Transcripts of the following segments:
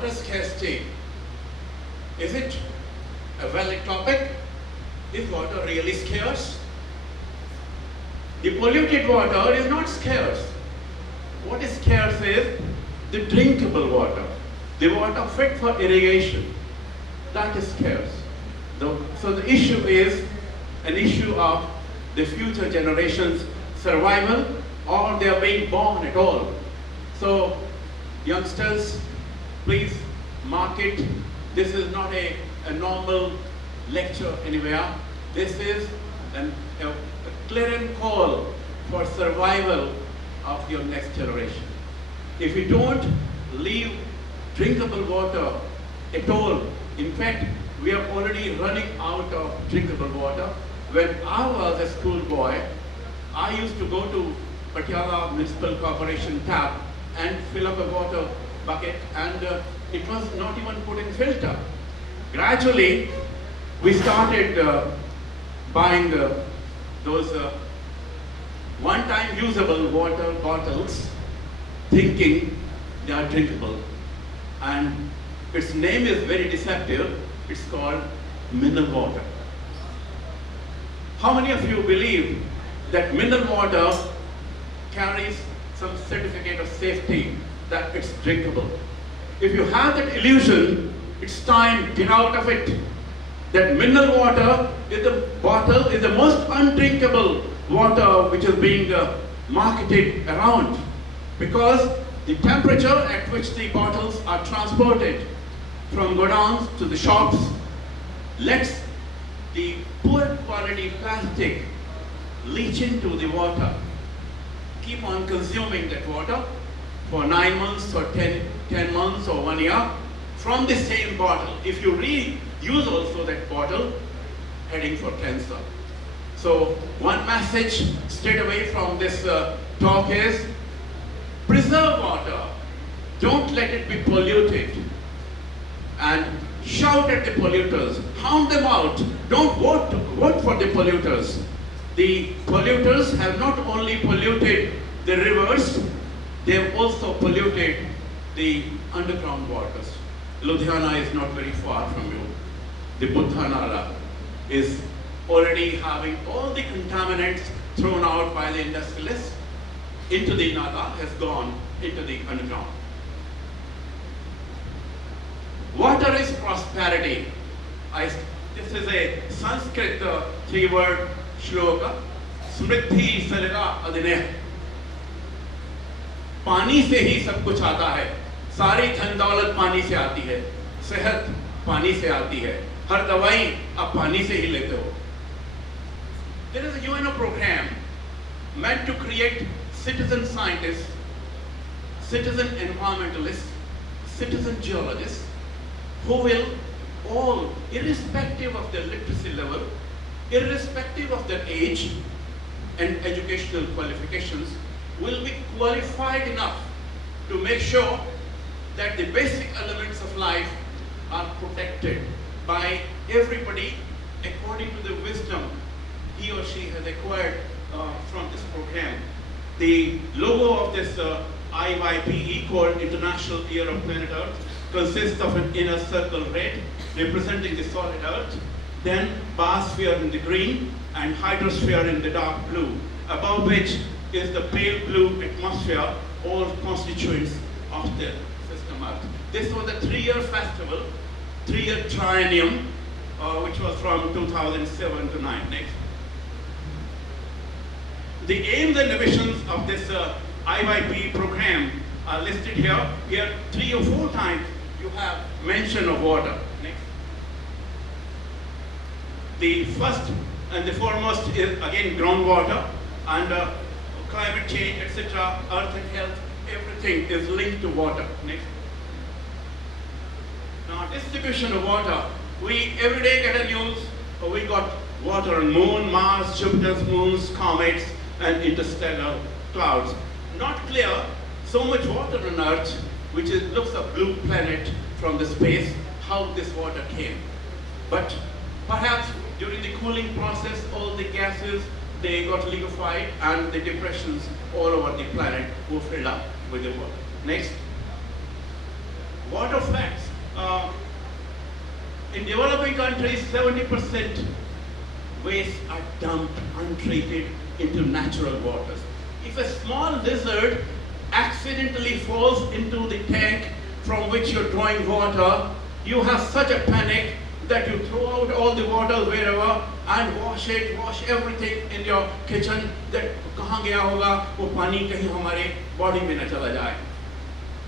water scarcity, is it a valid topic? Is water really scarce? The polluted water is not scarce. What is scarce is the drinkable water, the water fit for irrigation. That is scarce. So the issue is an issue of the future generations' survival, or they are being born at all. So youngsters, please mark it. This is not a normal lecture anywhere. This is a clarion call for survival of your next generation. If you don't leave drinkable water at all, in fact, we are already running out of drinkable water. When I was a schoolboy, I used to go to Patiala Municipal Corporation tap and fill up a water bucket, and it was not even put in filter. Gradually, we started buying those one-time usable water bottles, thinking they are drinkable. And its name is very deceptive. It's called mineral water. How many of you believe that mineral water carries some certificate of safety that it's drinkable? If you have that illusion, it's time, get out of it. That mineral water is the bottle, is the most undrinkable water which is being marketed around, because the temperature at which the bottles are transported from godowns to the shops lets the poor quality plastic leach into the water. Keep on consuming that water for 9 months or 10 months or 1 year from the same bottle. If you reuse also that bottle, heading for cancer. So one message straight away from this talk is, preserve water. Don't let it be polluted. And shout at the polluters, hound them out. Don't vote for the polluters. The polluters have not only polluted the rivers, they have also polluted the underground waters. Ludhiana is not very far from you. The Buddha Nala is already having all the contaminants thrown out by the industrialists into the Nala, has gone into the underground. Water is prosperity. This is a Sanskrit 3-word shloka. Smriddhi sarga adineh. पानी से ही सब कुछ आता है, सारी धन दौलत पानी से आती है, सेहत पानी से आती है, हर दवाई आप पानी से ही लेते हो. There is a UNO program meant to create citizen scientists, citizen environmentalists, citizen geologists, who will all, irrespective of their literacy level, irrespective of their age and educational qualifications, will be qualified enough to make sure that the basic elements of life are protected by everybody according to the wisdom he or she has acquired from this program. The logo of this IYPE, called International Year of Planet Earth, consists of an inner circle red representing the solid Earth, then biosphere in the green and hydrosphere in the dark blue, above which is the pale blue atmosphere, all constituents of the system Earth. This was a 3-year festival, 3-year triennium, which was from 2007 to 9. Next. The aims and ambitions of this IYP program are listed here. Here 3 or 4 times you have mention of water. Next. The first and the foremost is again groundwater, and climate change, etc., earth and health, everything is linked to water. Next. Now, distribution of water. We every day get a news, we got water on Moon, Mars, Jupiter's moons, comets, and interstellar clouds. Not clear, so much water on Earth, which looks a blue planet from the space, how this water came. But perhaps during the cooling process, all the gases, they got liquefied, and the depressions all over the planet were filled up with the water. Next. Water facts. In developing countries, 70% waste are dumped untreated into natural waters. If a small lizard accidentally falls into the tank from which you're drawing water, you have such a panic that you throw out all the water wherever and wash everything in your kitchen, that kahan gaya hoga, wo pani kahin hamare body mein na chala jaye.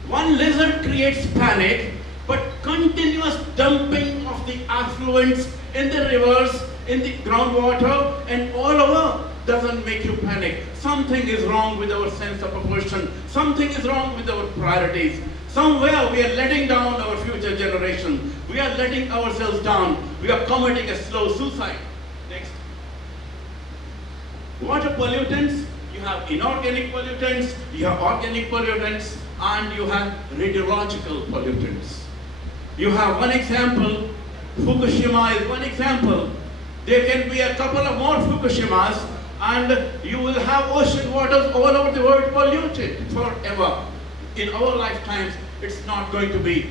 One lizard creates panic, but continuous dumping of the affluents in the rivers, in the groundwater, and all over doesn't make you panic. Something is wrong with our sense of proportion. Something is wrong with our priorities. Somewhere we are letting down our future generation. We are letting ourselves down. We are committing a slow suicide. Next. Water pollutants. You have inorganic pollutants, you have organic pollutants, and you have radiological pollutants. You have one example, Fukushima is one example. There can be a couple of more Fukushimas, and you will have ocean waters all over the world polluted forever. In our lifetimes, it's not going to be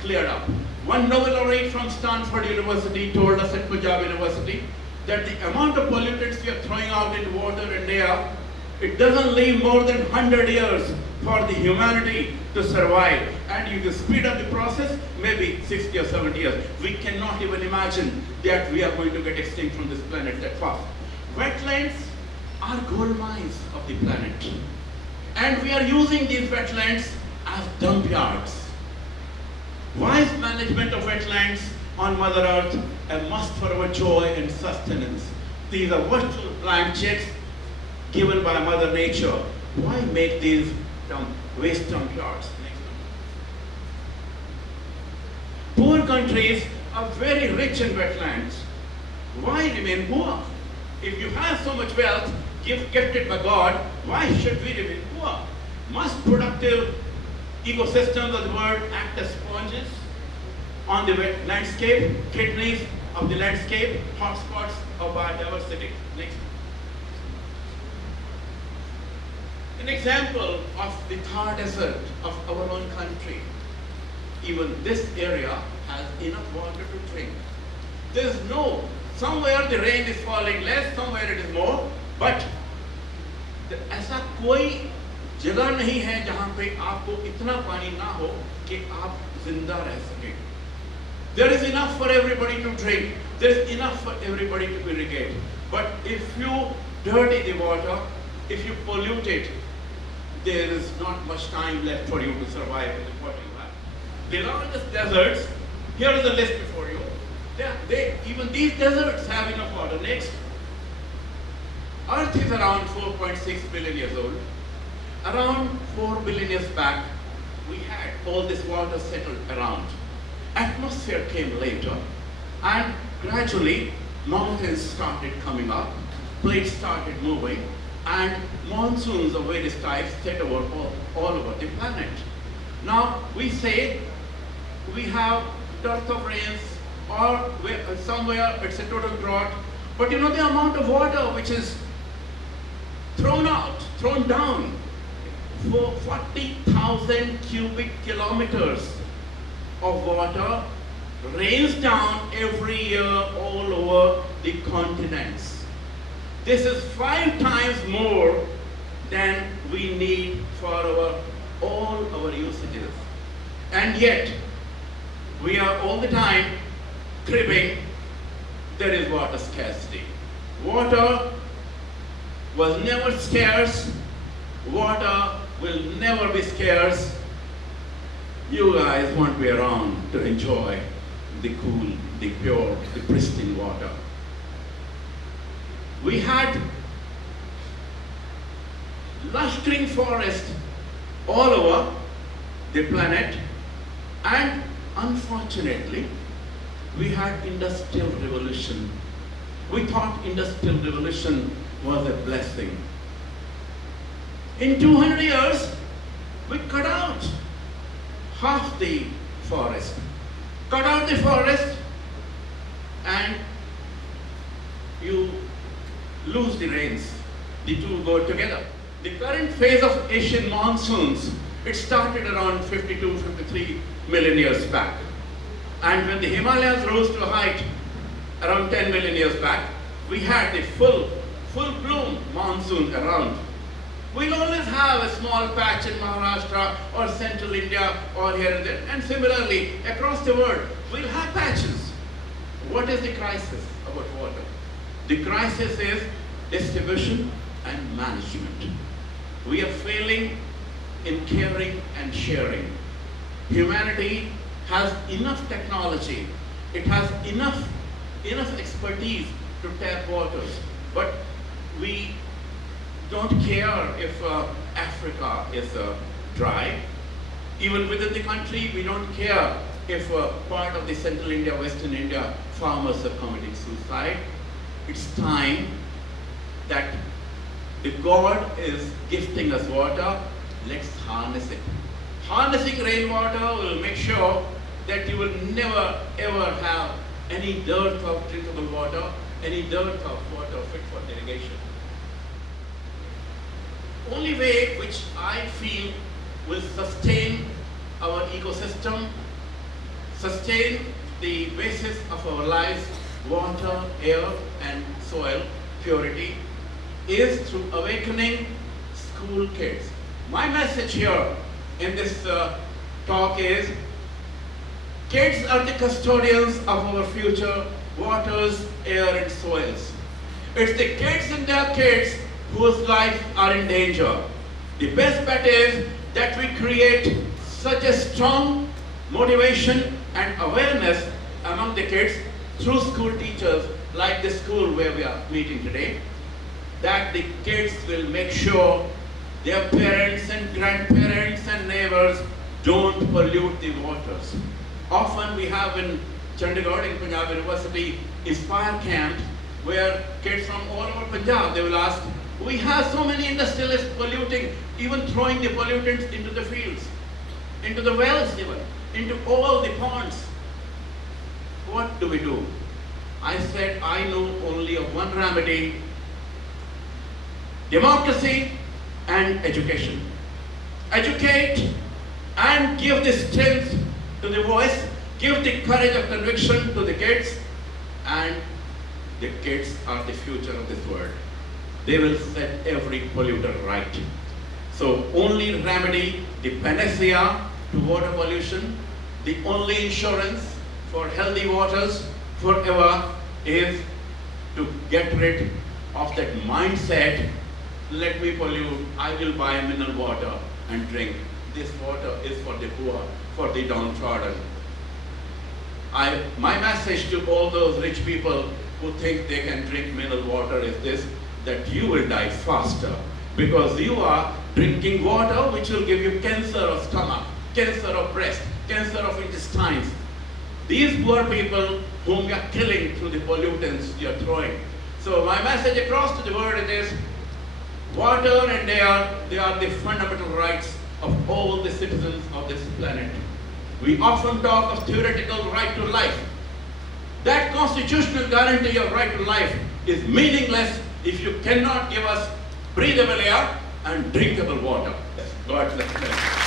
cleared up. One Nobel laureate from Stanford University told us at Panjab University that the amount of pollutants we are throwing out in water and air, it doesn't leave more than 100 years for the humanity to survive. And you can speed up the process, maybe 60 or 70 years. We cannot even imagine that we are going to get extinct from this planet that fast. Wetlands are gold mines of the planet. And we are using these wetlands as dump yards. Wise management of wetlands on Mother Earth a must for our joy and sustenance. These are virtual blank checks given by Mother Nature. Why make these waste dump yards? Poor countries are very rich in wetlands. Why remain poor? If you have so much wealth, gifted by God, why should we remain poor? Must productive ecosystems of the world act as sponges on the landscape, kidneys of the landscape, hotspots of biodiversity? Next. An example of the Thar Desert of our own country. Even this area has enough water to drink. There is somewhere the rain is falling less, somewhere it is more, but ऐसा कोई जगह नहीं है जहाँ पे आपको इतना पानी ना हो कि आप जिंदा रह सकें. There is enough for everybody to drink. There is enough for everybody to irrigate. But if you dirty the water, if you pollute it, there is not much time left for you to survive with what you have. The largest deserts, here is a list before you. Even these deserts have enough water. Next. Earth is around 4.6 billion years old. Around 4 billion years back, we had all this water settled around. Atmosphere came later, and gradually mountains started coming up, plates started moving, and monsoons of various types set over all over the planet. Now we say we have dearth of rains, or somewhere it's a total drought, but you know the amount of water which is thrown down, for 40,000 cubic kilometers of water rains down every year all over the continents. This is 5 times more than we need for all our usages. And yet, we are all the time cribbing there is water scarcity. Water was never scarce. Water will never be scarce. You guys won't be around to enjoy the cool, the pure, the pristine water. We had lush green forest all over the planet, and unfortunately, we had industrial revolution. We thought industrial revolution was a blessing. In 200 years, we cut out half the forest. Cut out the forest and you lose the rains. The two go together. The current phase of Asian monsoons It started around 52, 53 million years back. And when the Himalayas rose to a height around 10 million years back, we had the full bloom monsoon around. We'll always have a small patch in Maharashtra or central India or here and there. And similarly, across the world, we'll have patches. What is the crisis about water? The crisis is distribution and management. We are failing in caring and sharing. Humanity has enough technology, it has enough expertise to tap waters, but we don't care if Africa is dry. Even within the country, we don't care if part of the central India, western India, farmers are committing suicide. It's time that the God is gifting us water, let's harness it. Harnessing rainwater will make sure that you will never ever have any dearth of drinkable water, any dearth of water fit for irrigation. Only way which I feel will sustain our ecosystem, sustain the basis of our lives, water, air and soil purity, is through awakening school kids. My message here in this talk is, kids are the custodians of our future waters, air and soils. It's the kids and their kids whose lives are in danger. The best bet is that we create such a strong motivation and awareness among the kids through school teachers like the school where we are meeting today, that the kids will make sure their parents and grandparents and neighbors don't pollute the waters. Often we have in Chandigarh, in Panjab University, Inspire camps where kids from all over Punjab, they will ask, we have so many industrialists polluting, even throwing the pollutants into the fields, into the wells even, into all the ponds. What do we do? I said, I know only of one remedy: democracy and education. Educate and give the strength to the voice, give the courage of conviction to the kids, and the kids are the future of this world. They will set every polluter right. So only remedy, the panacea to water pollution, the only insurance for healthy waters forever is to get rid of that mindset, let me pollute, I will buy mineral water and drink. This water is for the poor, for the downtrodden. My message to all those rich people who think they can drink mineral water is this, that you will die faster because you are drinking water which will give you cancer of stomach, cancer of breast, cancer of intestines. These poor people whom you are killing through the pollutants you are throwing. So my message across to the world is, water and air, they are the fundamental rights of all the citizens of this planet. We often talk of theoretical right to life. That constitutional guarantee of right to life is meaningless if you cannot give us breathable air and drinkable water. God bless you.